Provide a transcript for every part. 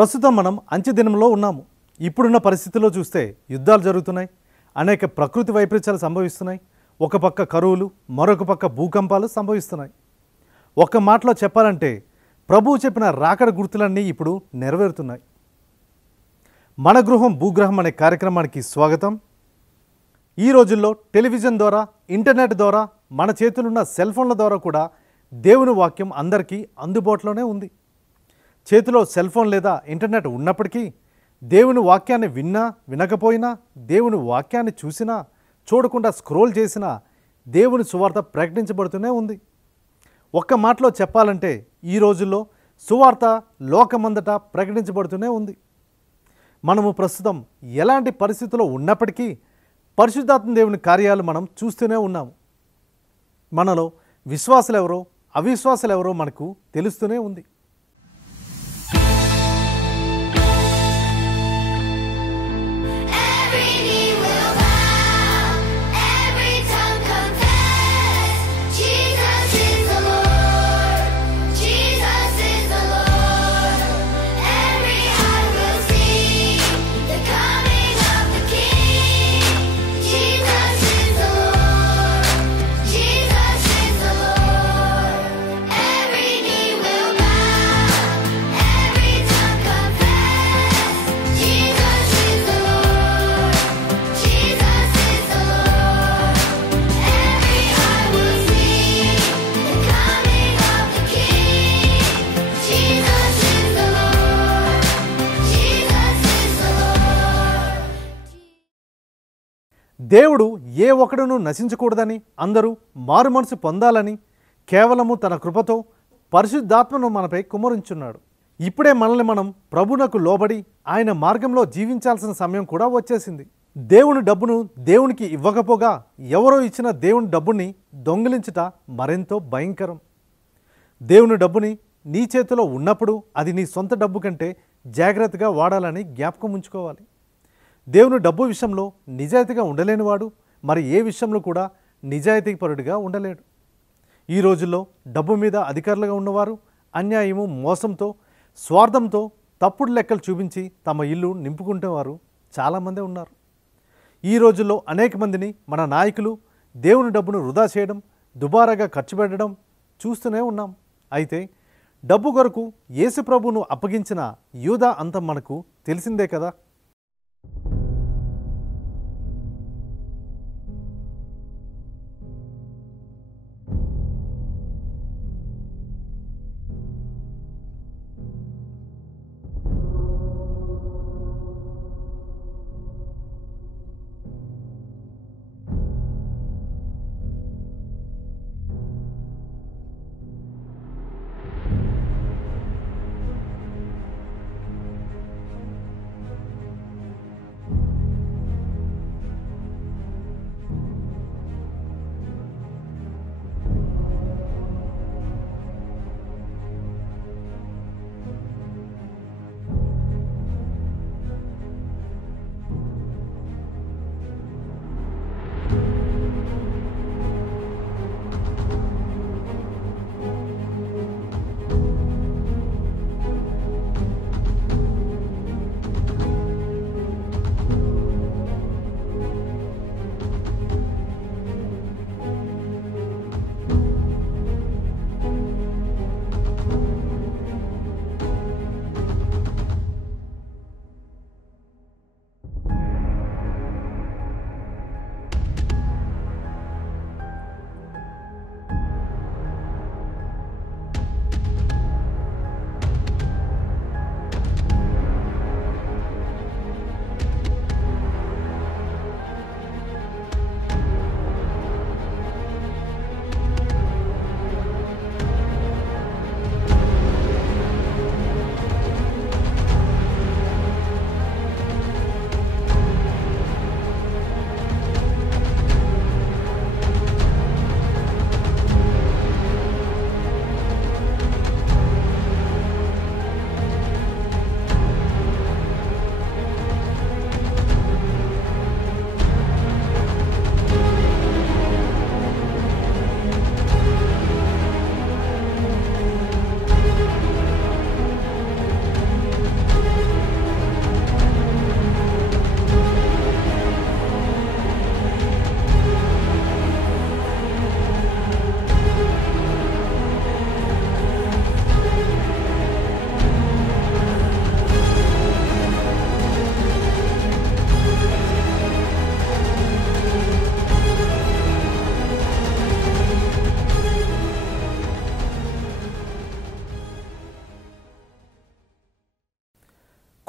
ప్రస్తుతం మనం అంచె దినంలో ఉన్నాము. ఇప్పుడున్న పరిస్థితుల్లో చూస్తే యుద్ధాలు జరుగుతున్నాయి, అనేక ప్రకృతి వైపరీత్యాలు సంభవిస్తున్నాయి. ఒక పక్క కరువులు, మరొక పక్క భూకంపాలు సంభవిస్తున్నాయి. ఒక్క మాటలో చెప్పాలంటే ప్రభువు చెప్పిన రాకడ గుర్తులన్నీ ఇప్పుడు నెరవేరుతున్నాయి. మన గృహం భూగ్రహం అనే కార్యక్రమానికి స్వాగతం. ఈ రోజుల్లో టెలివిజన్ ద్వారా, ఇంటర్నెట్ ద్వారా, మన చేతులున్న సెల్ ఫోన్ల ద్వారా కూడా దేవుని వాక్యం అందరికీ అందుబాటులోనే ఉంది. చేతిలో సెల్ ఫోన్ లేదా ఇంటర్నెట్ ఉన్నప్పటికీ దేవుని వాక్యాన్ని విన్నా వినకపోయినా, దేవుని వాక్యాన్ని చూసినా చూడకుండా స్క్రోల్ చేసినా దేవుని సువార్త ప్రకటించబడుతూనే ఉంది. ఒక్క మాటలో చెప్పాలంటే ఈ రోజుల్లో సువార్త లోకమంతటా ప్రకటించబడుతూనే ఉంది. మనము ప్రస్తుతం ఎలాంటి పరిస్థితుల్లో ఉన్నప్పటికీ పరిశుద్ధాత్మ దేవుని కార్యాలు మనం చూస్తూనే ఉన్నాము. మనలో విశ్వాసులు ఎవరో అవిశ్వాసులు ఎవరో మనకు తెలుస్తూనే ఉంది. దేవుడు ఏ ఒక్కడును నశించకూడదని, అందరూ మారు మనసు పొందాలని కేవలము తన కృపతో పరిశుద్ధాత్మను మనపై కుమ్మరించున్నాడు. ఇప్పుడే మనల్ని మనం ప్రభువునకు లోబడి ఆయన మార్గంలో జీవించాల్సిన సమయం కూడా వచ్చేసింది. దేవుని డబ్బును దేవునికి ఇవ్వకపోగా ఎవరో ఇచ్చిన దేవుని డబ్బుని దొంగిలించుట మరెంతో భయంకరం. దేవుని డబ్బుని నీ చేతిలో ఉన్నప్పుడు అది నీ సొంత డబ్బు కంటే జాగ్రత్తగా వాడాలని జ్ఞాపకం ఉంచుకోవాలి. దేవుని డబ్బు విషయంలో నిజాయితీగా ఉండలేనివాడు మరి ఏ విషయంలో కూడా నిజాయితీపరుడిగా ఉండలేడు. ఈ రోజుల్లో డబ్బు మీద అధికారులుగా ఉన్నవారు అన్యాయము, మోసంతో, స్వార్థంతో తప్పుడు లెక్కలు చూపించి తమ ఇల్లు నింపుకుంటేవారు చాలామంది ఉన్నారు. ఈ రోజుల్లో అనేక మందిని మన నాయకులు దేవుని డబ్బును వృధా చేయడం, దుబారాగా ఖర్చు పెట్టడం చూస్తూనే ఉన్నాం. అయితే డబ్బు కొరకు యేసు ప్రభువును అప్పగించిన యూదా అంతం మనకు తెలిసిందే కదా.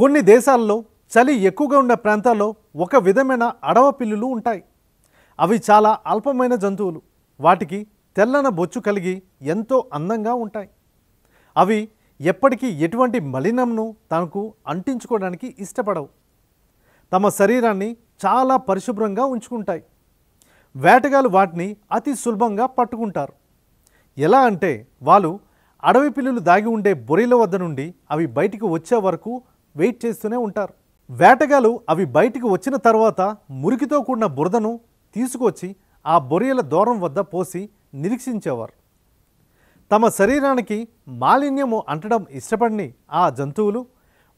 కొన్ని దేశాల్లో చలి ఎక్కువగా ఉన్న ప్రాంతాల్లో ఒక విధమైన అడవ పిల్లులు ఉంటాయి. అవి చాలా అల్పమైన జంతువులు. వాటికి తెల్లన బొచ్చు కలిగి ఎంతో అందంగా ఉంటాయి. అవి ఎప్పటికీ ఎటువంటి మలినంను తనకు అంటించుకోవడానికి ఇష్టపడవు. తమ శరీరాన్ని చాలా పరిశుభ్రంగా ఉంచుకుంటాయి. వేటగాళ్ళు వాటిని అతి సులభంగా పట్టుకుంటారు. ఎలా అంటే వాళ్ళు అడవి పిల్లులు దాగి ఉండే బొరియల వద్ద నుండి అవి బయటికి వచ్చే వరకు వెయిట్ చేస్తూనే ఉంటారు. వేటగాళ్ళు అవి బయటికి వచ్చిన తర్వాత మురికితో కూడిన బురదను తీసుకొచ్చి ఆ బొరియల దూరం వద్ద పోసి నిరీక్షించేవారు. తమ శరీరానికి మాలిన్యము అంటడం ఇష్టపడని ఆ జంతువులు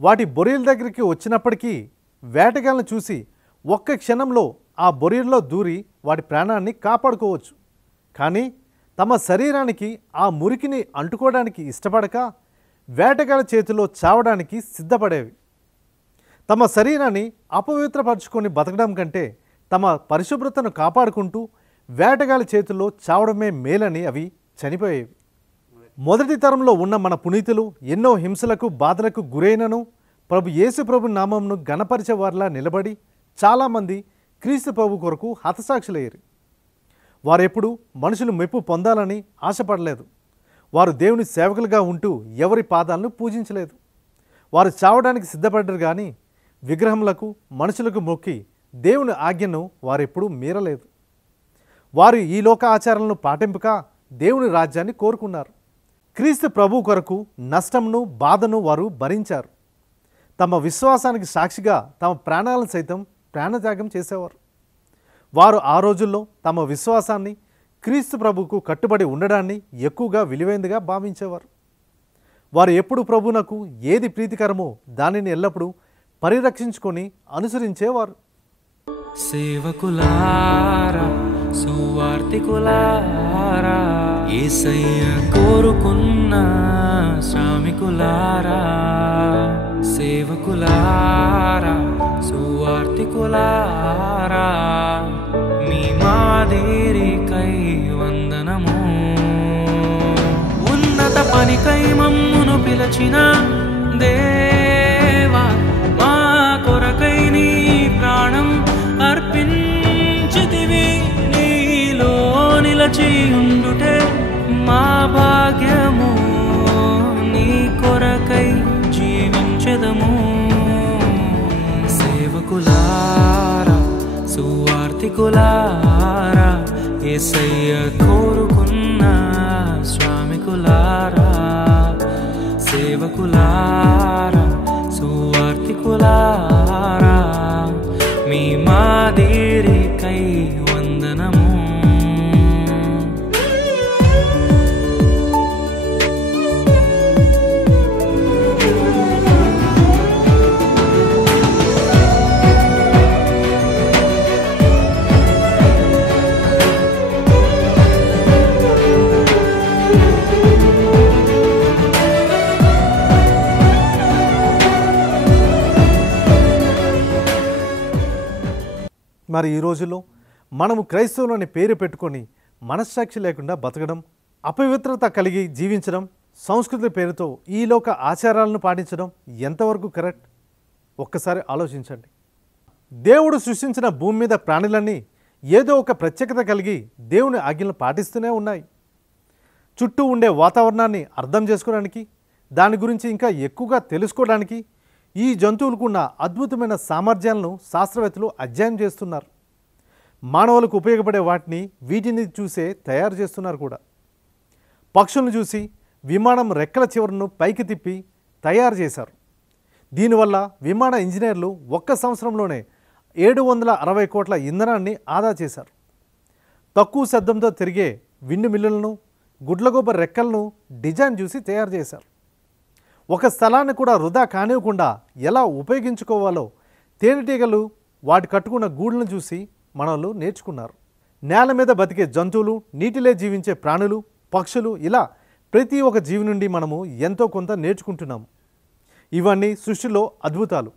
వాటి బొరియల దగ్గరికి వచ్చినప్పటికీ వేటగాళ్ళను చూసి ఒక్క క్షణంలో ఆ బొరియల్లో దూరి వాటి ప్రాణాన్ని కాపాడుకోవచ్చు. కానీ తమ శరీరానికి ఆ మురికిని అంటుకోవడానికి ఇష్టపడక వేటగాళ్ళ చేతిలో చావడానికి సిద్ధపడేవి. తమ శరీరాన్ని అపవిత్రపరచుకొని బతకడం కంటే తమ పరిశుభ్రతను కాపాడుకుంటూ వేటగాళ్ళ చేతుల్లో చావడమే మేలని అవి చనిపోయేవి. మొదటి తరంలో ఉన్న మన పునీతులు ఎన్నో హింసలకు బాధలకు గురైనను ప్రభు యేసు ప్రభు నామంను గణపరిచే వారిలా నిలబడి చాలామంది క్రీస్తు ప్రభు కొరకు హతసాక్షులయ్యారు. వారెప్పుడు మనుషులు మెప్పు పొందాలని ఆశపడలేదు. వారు దేవుని సేవకులుగా ఉంటూ ఎవరి పాదాలను పూజించలేదు. వారు చావడానికి సిద్ధపడ్డారు కానీ విగ్రహములకు మనుషులకు మొక్కి దేవుని ఆజ్ఞను వారెప్పుడూ మీరలేదు. వారు ఈ లోక ఆచారాలను పాటింపక దేవుని రాజ్యాన్ని కోరుకున్నారు. క్రీస్తు ప్రభు కొరకు నష్టమును బాధను వారు భరించారు. తమ విశ్వాసానికి సాక్షిగా తమ ప్రాణాలను సైతం ప్రాణత్యాగం చేసేవారు. వారు ఆ రోజుల్లో తమ విశ్వాసాన్ని క్రీస్తు ప్రభువుకు కట్టుబడి ఉండడాన్ని ఎక్కువగా విలువైనదిగా భావించేవారు. వారు ఎప్పుడు ప్రభువునకు ఏది ప్రీతికరమో దానిని ఎల్లప్పుడూ పరిరక్షించుకొని అనుసరించేవారు. సేవకులారా సువార్తికులారా యేసయ్య కోరుకున్న శ్రామికులారా సేవకులారా సువార్తికులారా మీ మాదిరికై వందనము ఉన్నత పనికై మమ్మును పిలచిన దేవా మా కొరకై నీ ప్రాణం అర్పించితివి నీలో నిలచి ఉండుటే మా భాగ్యము నీ కొరకై జీవించెదము సేవకులారా సువార్తికులారా యేసయ్య కోరుకున్న శ్రామికులారా సేవకులారా సువార్తికులారా మీ మాదిరికై వందనము మరి ఈ రోజుల్లో మనము క్రైస్తవులని పేరు పెట్టుకొని మనస్సాక్షి లేకుండా బతకడం, అపవిత్రత కలిగి జీవించడం, సంస్కృతి పేరుతో ఈ లోక ఆచారాలను పాటించడం ఎంతవరకు కరెక్ట్? ఒక్కసారి ఆలోచించండి. దేవుడు సృష్టించిన భూమి మీద ప్రాణులన్నీ ఏదో ఒక ప్రత్యేకత కలిగి దేవుని ఆజ్ఞలను పాటిస్తూనే ఉన్నాయి. చుట్టూ ఉండే వాతావరణాన్ని అర్థం చేసుకోవడానికి, దాని గురించి ఇంకా ఎక్కువగా తెలుసుకోవడానికి ఈ జంతువులకున్న అద్భుతమైన సామర్థ్యాలను శాస్త్రవేత్తలు అధ్యయనం చేస్తున్నారు. మానవులకు ఉపయోగపడే వాటిని వీటిని చూసే తయారు చేస్తున్నారు కూడా. పక్షులను చూసి విమానం రెక్కల చివరను పైకి తిప్పి తయారు చేశారు. దీనివల్ల విమాన ఇంజనీర్లు ఒక్క సంవత్సరంలోనే 760 కోట్ల ఇంధనాన్ని ఆదా చేశారు. తక్కువ శబ్దంతో తిరిగే విండు మిల్లులను, గుడ్లగొబ్బ రెక్కలను డిజైన్ చూసి తయారు చేశారు. ఒక స్థలాన్ని కూడా వృధా కానివ్వకుండా ఎలా ఉపయోగించుకోవాలో తేనెటీగలు వాటి కట్టుకున్న గూడులను చూసి మనలు నేర్చుకున్నారు. నేల మీద బతికే జంతువులు, నీటిలో జీవించే ప్రాణులు, పక్షులు ఇలా ప్రతి ఒక్క జీవి నుండి మనము ఎంతో కొంత నేర్చుకుంటున్నాము. ఇవన్నీ సృష్టిలో అద్భుతాలు.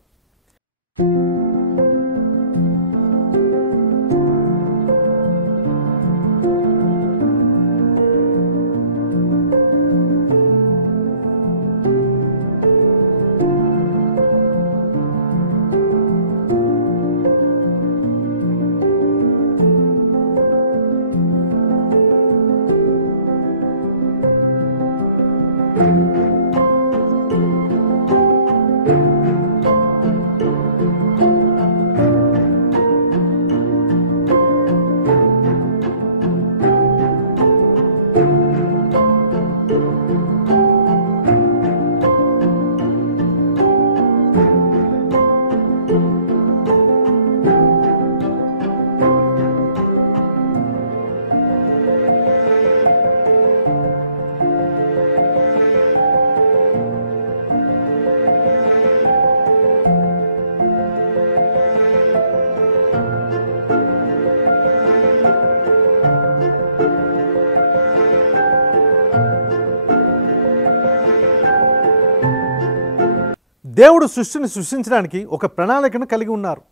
దేవుడు సృష్టిని సృష్టించడానికి ఒక ప్రణాళికను కలిగి ఉన్నారు.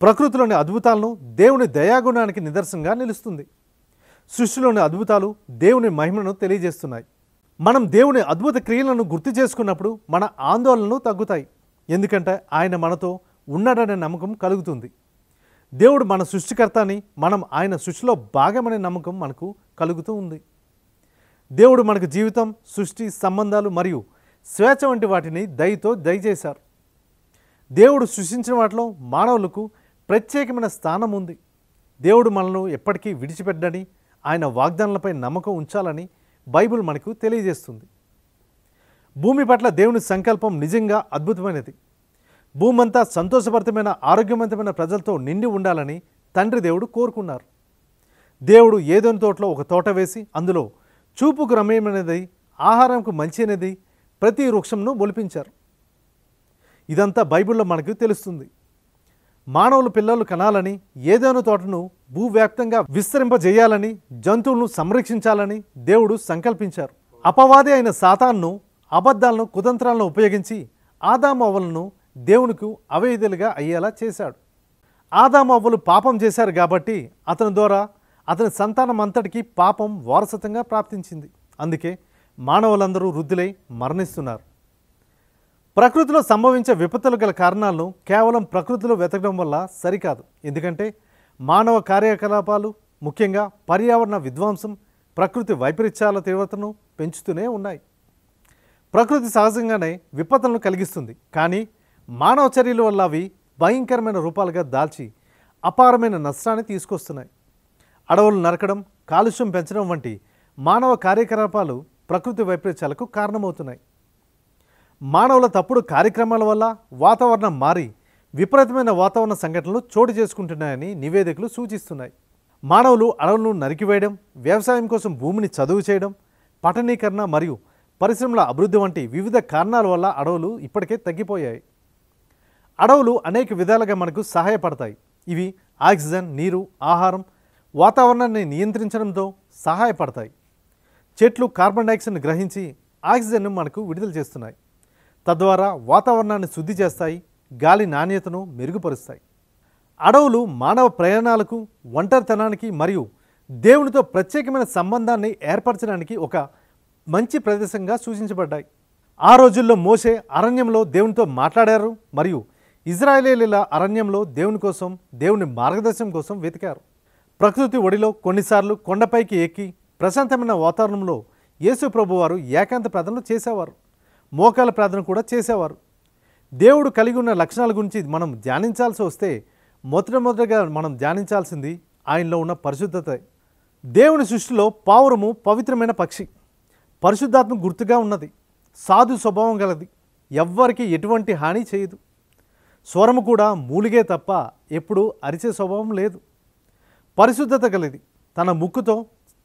ప్రకృతిలోని అద్భుతాలను దేవుని దయాగుణానికి నిదర్శనంగా నిలుస్తుంది. సృష్టిలోని అద్భుతాలు దేవుని మహిమను తెలియజేస్తున్నాయి. మనం దేవుని అద్భుత క్రియలను గుర్తు చేసుకున్నప్పుడు మన ఆందోళనలు తగ్గుతాయి. ఎందుకంటే ఆయన మనతో ఉన్నాడనే నమ్మకం కలుగుతుంది. దేవుడు మన సృష్టికర్త అని, మనం ఆయన సృష్టిలో భాగమనే నమ్మకం మనకు కలుగుతూ ఉంది. దేవుడు మనకు జీవితం, సృష్టి, సంబంధాలు మరియు స్వేచ్ఛ వంటి వాటిని దయతో దయచేశారు. దేవుడు సృష్టించిన వాటిలో మానవులకు ప్రత్యేకమైన స్థానం ఉంది. దేవుడు మనల్ని ఎప్పటికీ విడిచిపెట్టడని, ఆయన వాగ్దానాలపై నమ్మకం ఉంచాలని బైబిల్ మనకు తెలియజేస్తుంది. భూమి పట్ల దేవుని సంకల్పం నిజంగా అద్భుతమైనది. భూమంతా సంతోషభరితమైన ఆరోగ్యవంతమైన ప్రజలతో నిండి ఉండాలని తండ్రి దేవుడు కోరుకున్నారు. దేవుడు ఏదైనా తోటలో ఒక తోట వేసి అందులో చూపుకు రమ్యమైనది, ఆహారంకు మంచి అనేది ప్రతి వృక్షంను మొలిపించారు. ఇదంతా బైబిల్లో మనకు తెలుస్తుంది. మానవులు పిల్లలు కనాలని, ఏదైనా తోటను భూవ్యాప్తంగా విస్తరింపజేయాలని, జంతువులను సంరక్షించాలని దేవుడు సంకల్పించారు. అపవాది అయిన సాతాను అబద్ధాలను, కుతంత్రాలను ఉపయోగించి ఆదాము అవ్వలను దేవునికి అవేధులుగా అయ్యేలా చేశాడు. ఆదాము అవ్వలు పాపం చేశారు కాబట్టి అతని ద్వారా అతని సంతానం అంతటికీ పాపం వారసత్వంగా ప్రాప్తించింది. అందుకే మానవులందరూ వృద్ధులై మరణిస్తున్నారు. ప్రకృతిలో సంభవించే విపత్తులు గల కారణాలను కేవలం ప్రకృతిలో వెతకడం వల్ల సరికాదు. ఎందుకంటే మానవ కార్యకలాపాలు, ముఖ్యంగా పర్యావరణ విధ్వంసం, ప్రకృతి వైపరీత్యాల తీవ్రతను పెంచుతూనే ఉన్నాయి. ప్రకృతి సహజంగానే విపత్తులను కలిగిస్తుంది, కానీ మానవ చర్యల వల్ల అవి భయంకరమైన రూపాలుగా దాల్చి అపారమైన నష్టాన్ని తీసుకొస్తున్నాయి. అడవులు నరకడం, కాలుష్యం పెంచడం వంటి మానవ కార్యకలాపాలు ప్రకృతి వైపరీత్యాలకు కారణమవుతున్నాయి. మానవుల తప్పుడు కార్యక్రమాల వల్ల వాతావరణం మారి విపరీతమైన వాతావరణ సంఘటనలు చోటు చేసుకుంటున్నాయని నివేదికలు సూచిస్తున్నాయి. మానవులు అడవులను నరికివేయడం, వ్యవసాయం కోసం భూమిని చదువు చేయడం, పట్టణీకరణ మరియు పరిశ్రమల అభివృద్ధి వంటి వివిధ కారణాల వల్ల అడవులు ఇప్పటికే తగ్గిపోయాయి. అడవులు అనేక విధాలుగా మనకు సహాయపడతాయి. ఇవి ఆక్సిజన్, నీరు, ఆహారం, వాతావరణాన్ని నియంత్రించడంతో సహాయపడతాయి. చెట్లు కార్బన్ డైఆక్సైడ్ను గ్రహించి ఆక్సిజన్ను మనకు విడుదల చేస్తున్నాయి. తద్వారా వాతావరణాన్ని శుద్ధి చేస్తాయి, గాలి నాణ్యతను మెరుగుపరుస్తాయి. అడవులు మానవ ప్రయాణాలకు, ఒంటరితనానికి మరియు దేవునితో ప్రత్యేకమైన సంబంధాన్ని ఏర్పరచడానికి ఒక మంచి ప్రదేశంగా సూచించబడ్డాయి. ఆ రోజుల్లో మోషే అరణ్యంలో దేవునితో మాట్లాడారు మరియు ఇజ్రాయేలీల అరణ్యంలో దేవుని కోసం, దేవుని మార్గదర్శనం కోసం వెతికారు. ప్రకృతి ఒడిలో కొన్నిసార్లు కొండపైకి ఎక్కి ప్రశాంతమైన వాతావరణంలో యేసు ప్రభువారు ఏకాంత ప్రార్థనలు చేసేవారు, మోకాల ప్రార్థన కూడా చేసేవారు. దేవుడు కలిగి ఉన్న లక్షణాల గురించి మనం ధ్యానించాల్సి వస్తే మొదటగా మనం ధ్యానించాల్సింది ఆయనలో ఉన్న పరిశుద్ధత. దేవుని సృష్టిలో పావురము పవిత్రమైన పక్షి, పరిశుద్ధాత్మ గుర్తుగా ఉన్నది, సాధు స్వభావం గలది, ఎవ్వరికి ఎటువంటి హాని చేయదు. స్వరము కూడా మూలిగే తప్ప ఎప్పుడూ అరిచే స్వభావం లేదు. పరిశుద్ధత గలది, తన ముక్కుతో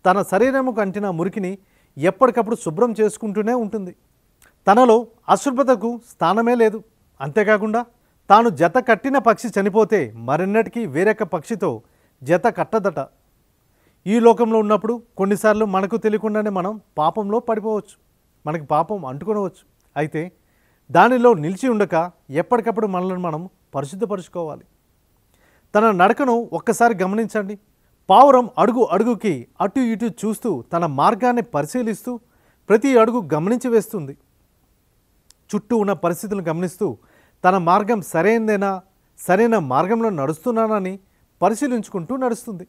తన శరీరముకు అంటిన మురికిని ఎప్పటికప్పుడు శుభ్రం చేసుకుంటూనే ఉంటుంది. తనలో అశుభ్రతకు స్థానమే లేదు. అంతేకాకుండా తాను జత కట్టిన పక్షి చనిపోతే మరెన్నటికీ వేరొక పక్షితో జత కట్టదట. ఈ లోకంలో ఉన్నప్పుడు కొన్నిసార్లు మనకు తెలియకుండానే మనం పాపంలో పడిపోవచ్చు, మనకి పాపం అంటుకొనవచ్చు. అయితే దానిలో నిలిచి ఉండక ఎప్పటికప్పుడు మనల్ని మనం పరిశుద్ధపరుచుకోవాలి. తన నడకను ఒక్కసారి గమనించండి. పావురం అడుగు అడుగుకి అటు ఇటు చూస్తూ తన మార్గాన్ని పరిశీలిస్తూ ప్రతి అడుగు గమనించి వేస్తుంది. చుట్టూ ఉన్న పరిస్థితులను గమనిస్తూ తన మార్గం సరైనదేనా, సరైన మార్గంలో నడుస్తున్నానని పరిశీలించుకుంటూ నడుస్తుంది.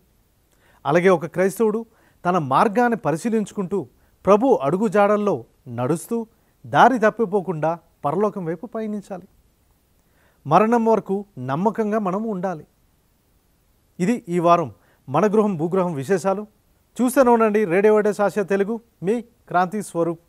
అలాగే ఒక క్రైస్తవుడు తన మార్గాన్ని పరిశీలించుకుంటూ ప్రభు అడుగు జాడల్లో నడుస్తూ దారి తప్పిపోకుండా పరలోకం వైపు పయనించాలి. మరణం వరకు నమ్మకంగా మనం ఉండాలి. ఇది ఈ వారం మన గృహం భూగృహం విశేషాలు. చూస్తూనే ఉండండి రేడియో వాయిస్ ఆసియా తెలుగు. మీ క్రాంతి స్వరూప్.